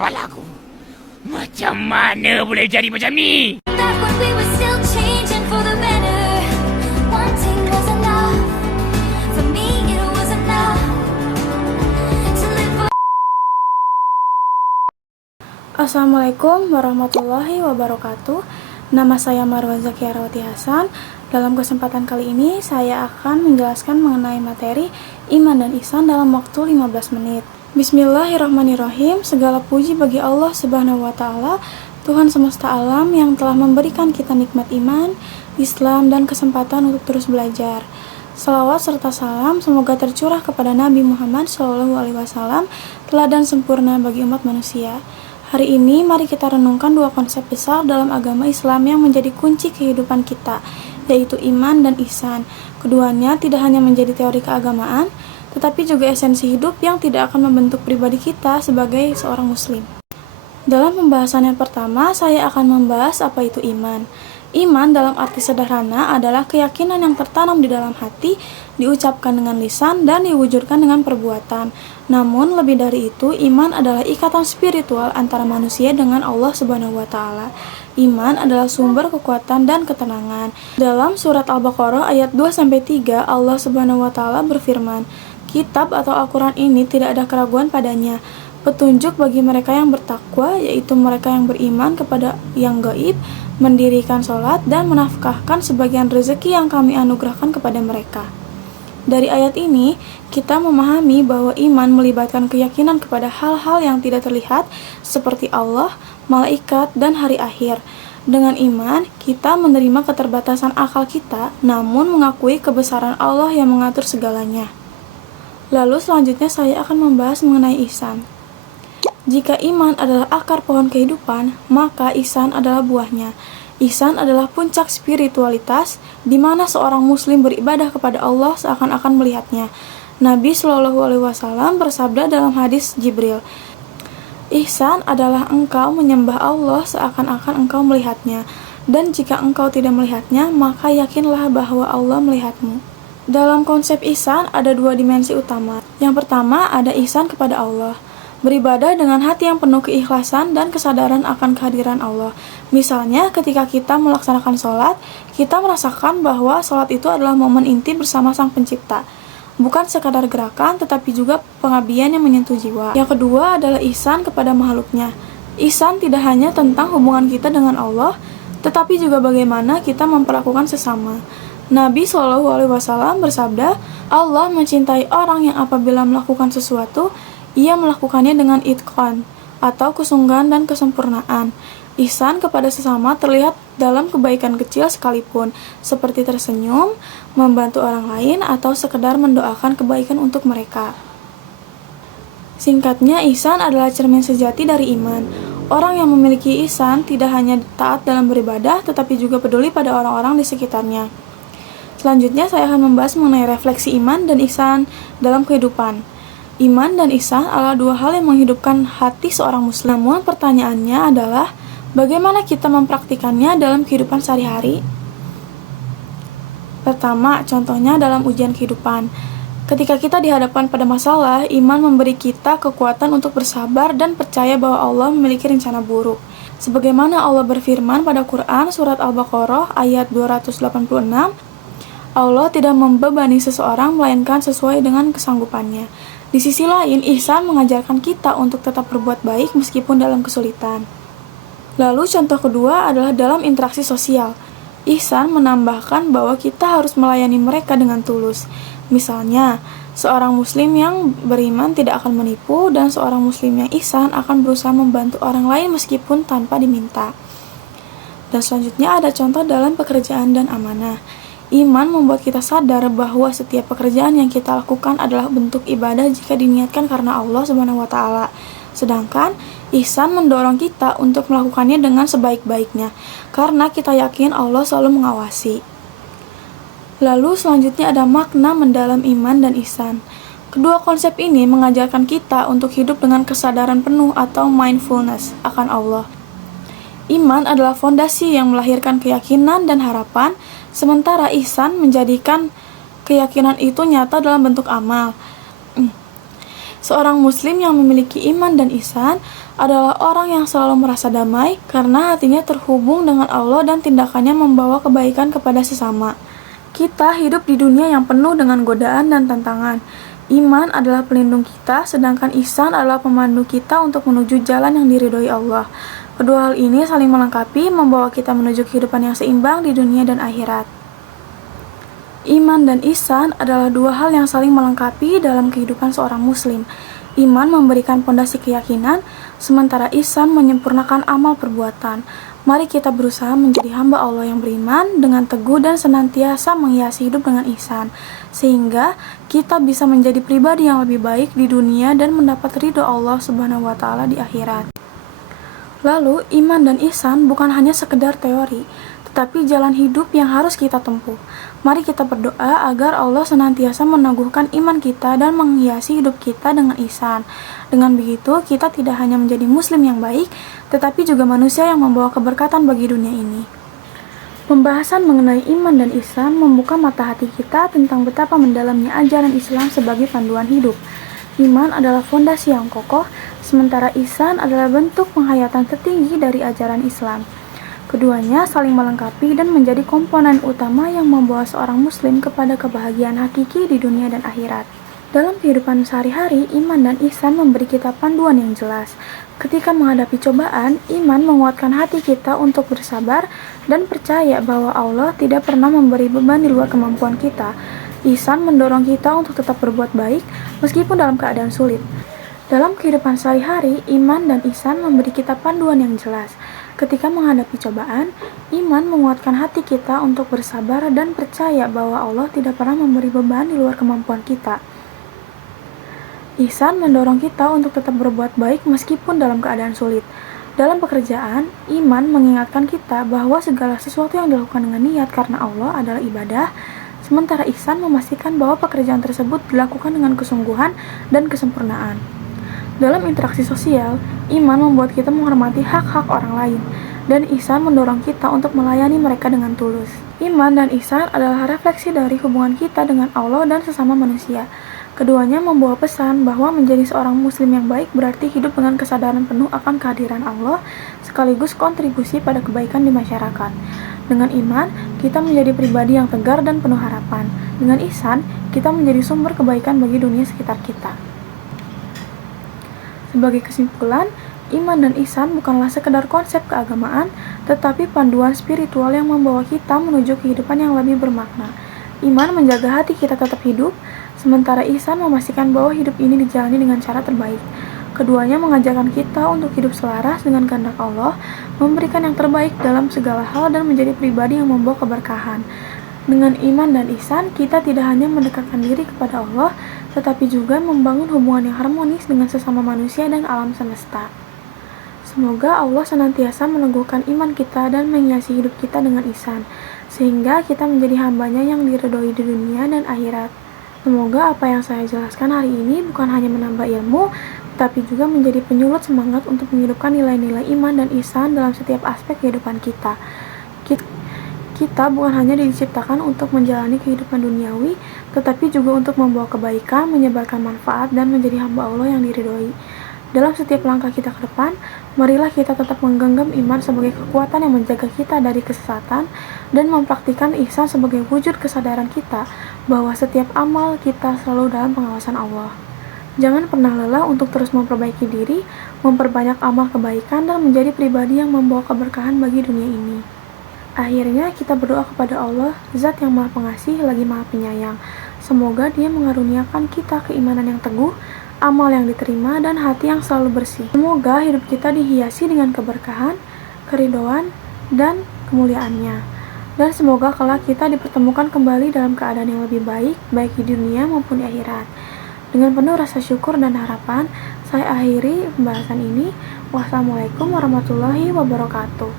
kepalaku. Macam mana boleh jadi macam ni? That when we were still changing for the better, wanting was enough. For me it was enough to live for. Assalamualaikum warahmatullahi wabarakatuh. Nama saya Marwa Zakiarawati Hasan. Dalam kesempatan kali ini saya akan menjelaskan mengenai materi iman dan ihsan dalam waktu 15 menit. Bismillahirrahmanirrahim. Segala puji bagi Allah Subhanahu wa taala, Tuhan semesta alam yang telah memberikan kita nikmat iman, Islam dan kesempatan untuk terus belajar. Salawat serta salam semoga tercurah kepada Nabi Muhammad SAW, teladan sempurna bagi umat manusia. Hari ini mari kita renungkan dua konsep besar dalam agama Islam yang menjadi kunci kehidupan kita, yaitu iman dan ihsan. Keduanya tidak hanya menjadi teori keagamaan, tetapi juga esensi hidup yang tidak akan membentuk pribadi kita sebagai seorang muslim. Dalam pembahasan yang pertama, saya akan membahas apa itu iman. Iman dalam arti sederhana adalah keyakinan yang tertanam di dalam hati, diucapkan dengan lisan, dan diwujudkan dengan perbuatan. Namun, lebih dari itu, iman adalah ikatan spiritual antara manusia dengan Allah Subhanahu wa taala. Iman adalah sumber kekuatan dan ketenangan. Dalam surat Al-Baqarah ayat 2-3, Allah Subhanahu wa taala berfirman, "Kitab atau Al-Quran ini tidak ada keraguan padanya, petunjuk bagi mereka yang bertakwa, yaitu mereka yang beriman kepada yang gaib, mendirikan sholat, dan menafkahkan sebagian rezeki yang kami anugerahkan kepada mereka." Dari ayat ini, kita memahami bahwa iman melibatkan keyakinan kepada hal-hal yang tidak terlihat, seperti Allah, malaikat, dan hari akhir. Dengan iman, kita menerima keterbatasan akal kita, namun mengakui kebesaran Allah yang mengatur segalanya. Lalu selanjutnya saya akan membahas mengenai ihsan. Jika iman adalah akar pohon kehidupan, maka ihsan adalah buahnya. Ihsan adalah puncak spiritualitas, di mana seorang muslim beribadah kepada Allah seakan-akan melihatnya. Nabi Shallallahu Alaihi Wasallam bersabda dalam hadis Jibril, "Ihsan adalah engkau menyembah Allah seakan-akan engkau melihatnya, dan jika engkau tidak melihatnya, maka yakinlah bahwa Allah melihatmu." Dalam konsep ihsan ada dua dimensi utama. Yang pertama ada ihsan kepada Allah, beribadah dengan hati yang penuh keikhlasan dan kesadaran akan kehadiran Allah. Misalnya ketika kita melaksanakan sholat, kita merasakan bahwa sholat itu adalah momen inti bersama Sang Pencipta. Bukan sekadar gerakan, tetapi juga pengabdian yang menyentuh jiwa. Yang kedua adalah ihsan kepada makhluknya. Ihsan tidak hanya tentang hubungan kita dengan Allah, tetapi juga bagaimana kita memperlakukan sesama. Nabi SAW bersabda, Allah mencintai orang yang apabila melakukan sesuatu, ia melakukannya dengan itqan, atau kesungguhan dan kesempurnaan. Ihsan kepada sesama terlihat dalam kebaikan kecil sekalipun, seperti tersenyum, membantu orang lain, atau sekedar mendoakan kebaikan untuk mereka. Singkatnya, ihsan adalah cermin sejati dari iman. Orang yang memiliki ihsan tidak hanya taat dalam beribadah, tetapi juga peduli pada orang-orang di sekitarnya. Selanjutnya saya akan membahas mengenai refleksi iman dan ihsan dalam kehidupan. Iman dan ihsan adalah dua hal yang menghidupkan hati seorang muslim. Namun pertanyaannya adalah, bagaimana kita mempraktikannya dalam kehidupan sehari-hari? Pertama, contohnya dalam ujian kehidupan. Ketika kita dihadapkan pada masalah, iman memberi kita kekuatan untuk bersabar dan percaya bahwa Allah memiliki rencana buruk. Sebagaimana Allah berfirman pada Quran surat Al-Baqarah ayat 286, Allah tidak membebani seseorang melainkan sesuai dengan kesanggupannya. Di sisi lain, ihsan mengajarkan kita untuk tetap berbuat baik meskipun dalam kesulitan. Lalu contoh kedua adalah dalam interaksi sosial. Ihsan menambahkan bahwa kita harus melayani mereka dengan tulus. Misalnya, seorang muslim yang beriman tidak akan menipu, dan seorang muslim yang ihsan akan berusaha membantu orang lain meskipun tanpa diminta. Dan selanjutnya ada contoh dalam pekerjaan dan amanah. Iman membuat kita sadar bahwa setiap pekerjaan yang kita lakukan adalah bentuk ibadah jika diniatkan karena Allah Subhanahu wa taala. Sedangkan ihsan mendorong kita untuk melakukannya dengan sebaik-baiknya, karena kita yakin Allah selalu mengawasi. Lalu selanjutnya ada makna mendalam iman dan ihsan. Kedua konsep ini mengajarkan kita untuk hidup dengan kesadaran penuh atau mindfulness akan Allah. Iman adalah fondasi yang melahirkan keyakinan dan harapan, sementara ihsan menjadikan keyakinan itu nyata dalam bentuk amal. Seorang muslim yang memiliki iman dan ihsan adalah orang yang selalu merasa damai karena hatinya terhubung dengan Allah dan tindakannya membawa kebaikan kepada sesama. Kita hidup di dunia yang penuh dengan godaan dan tantangan. Iman adalah pelindung kita, sedangkan ihsan adalah pemandu kita untuk menuju jalan yang diridhoi Allah. Kedua hal ini saling melengkapi, membawa kita menuju kehidupan yang seimbang di dunia dan akhirat. Iman dan ihsan adalah dua hal yang saling melengkapi dalam kehidupan seorang muslim. Iman memberikan pondasi keyakinan, sementara ihsan menyempurnakan amal perbuatan. Mari kita berusaha menjadi hamba Allah yang beriman dengan teguh dan senantiasa menghiasi hidup dengan ihsan, sehingga kita bisa menjadi pribadi yang lebih baik di dunia dan mendapat ridho Allah Subhanahu wa Ta'ala di akhirat. Lalu, iman dan ihsan bukan hanya sekedar teori, tetapi jalan hidup yang harus kita tempuh. Mari kita berdoa agar Allah senantiasa meneguhkan iman kita dan menghiasi hidup kita dengan ihsan. Dengan begitu, kita tidak hanya menjadi muslim yang baik, tetapi juga manusia yang membawa keberkatan bagi dunia ini. Pembahasan mengenai iman dan ihsan membuka mata hati kita tentang betapa mendalamnya ajaran Islam sebagai panduan hidup. Iman adalah fondasi yang kokoh, sementara ihsan adalah bentuk penghayatan tertinggi dari ajaran Islam. Keduanya saling melengkapi dan menjadi komponen utama yang membawa seorang muslim kepada kebahagiaan hakiki di dunia dan akhirat. Dalam kehidupan sehari-hari, iman dan ihsan memberi kita panduan yang jelas. Ketika menghadapi cobaan, iman menguatkan hati kita untuk bersabar dan percaya bahwa Allah tidak pernah memberi beban di luar kemampuan kita. Ihsan mendorong kita untuk tetap berbuat baik meskipun dalam keadaan sulit. Dalam kehidupan sehari-hari, iman dan ihsan memberi kita panduan yang jelas. Ketika menghadapi cobaan, iman menguatkan hati kita untuk bersabar dan percaya bahwa Allah tidak pernah memberi beban di luar kemampuan kita. Ihsan mendorong kita untuk tetap berbuat baik meskipun dalam keadaan sulit. Dalam pekerjaan, iman mengingatkan kita bahwa segala sesuatu yang dilakukan dengan niat karena Allah adalah ibadah, sementara ihsan memastikan bahwa pekerjaan tersebut dilakukan dengan kesungguhan dan kesempurnaan. Dalam interaksi sosial, iman membuat kita menghormati hak-hak orang lain, dan ihsan mendorong kita untuk melayani mereka dengan tulus. Iman dan ihsan adalah refleksi dari hubungan kita dengan Allah dan sesama manusia. Keduanya membawa pesan bahwa menjadi seorang muslim yang baik berarti hidup dengan kesadaran penuh akan kehadiran Allah, sekaligus kontribusi pada kebaikan di masyarakat. Dengan iman, kita menjadi pribadi yang tegar dan penuh harapan. Dengan ihsan, kita menjadi sumber kebaikan bagi dunia sekitar kita. Sebagai kesimpulan, iman dan ihsan bukanlah sekedar konsep keagamaan, tetapi panduan spiritual yang membawa kita menuju kehidupan yang lebih bermakna. Iman menjaga hati kita tetap hidup, sementara ihsan memastikan bahwa hidup ini dijalani dengan cara terbaik. Keduanya mengajarkan kita untuk hidup selaras dengan kehendak Allah, memberikan yang terbaik dalam segala hal dan menjadi pribadi yang membawa keberkahan. Dengan iman dan ihsan, kita tidak hanya mendekatkan diri kepada Allah, tetapi juga membangun hubungan yang harmonis dengan sesama manusia dan alam semesta. Semoga Allah senantiasa meneguhkan iman kita dan menghiasi hidup kita dengan ihsan, sehingga kita menjadi hambanya yang diridhoi di dunia dan akhirat. Semoga apa yang saya jelaskan hari ini bukan hanya menambah ilmu, tetapi juga menjadi penyulut semangat untuk menghidupkan nilai-nilai iman dan ihsan dalam setiap aspek kehidupan kita. Kita bukan hanya diciptakan untuk menjalani kehidupan duniawi, tetapi juga untuk membawa kebaikan, menyebarkan manfaat, dan menjadi hamba Allah yang diridhoi. Dalam setiap langkah kita ke depan, marilah kita tetap menggenggam iman sebagai kekuatan yang menjaga kita dari kesesatan, dan mempraktikkan ihsan sebagai wujud kesadaran kita bahwa setiap amal kita selalu dalam pengawasan Allah. Jangan pernah lelah untuk terus memperbaiki diri, memperbanyak amal kebaikan, dan menjadi pribadi yang membawa keberkahan bagi dunia ini. Akhirnya kita berdoa kepada Allah, Zat yang Maha Pengasih lagi Maha Penyayang. Semoga Dia mengaruniakan kita keimanan yang teguh, amal yang diterima, dan hati yang selalu bersih. Semoga hidup kita dihiasi dengan keberkahan, keridhaan, dan kemuliaannya. Dan semoga kelak kita dipertemukan kembali dalam keadaan yang lebih baik, baik di dunia maupun di akhirat. Dengan penuh rasa syukur dan harapan, saya akhiri pembahasan ini. Wassalamualaikum warahmatullahi wabarakatuh.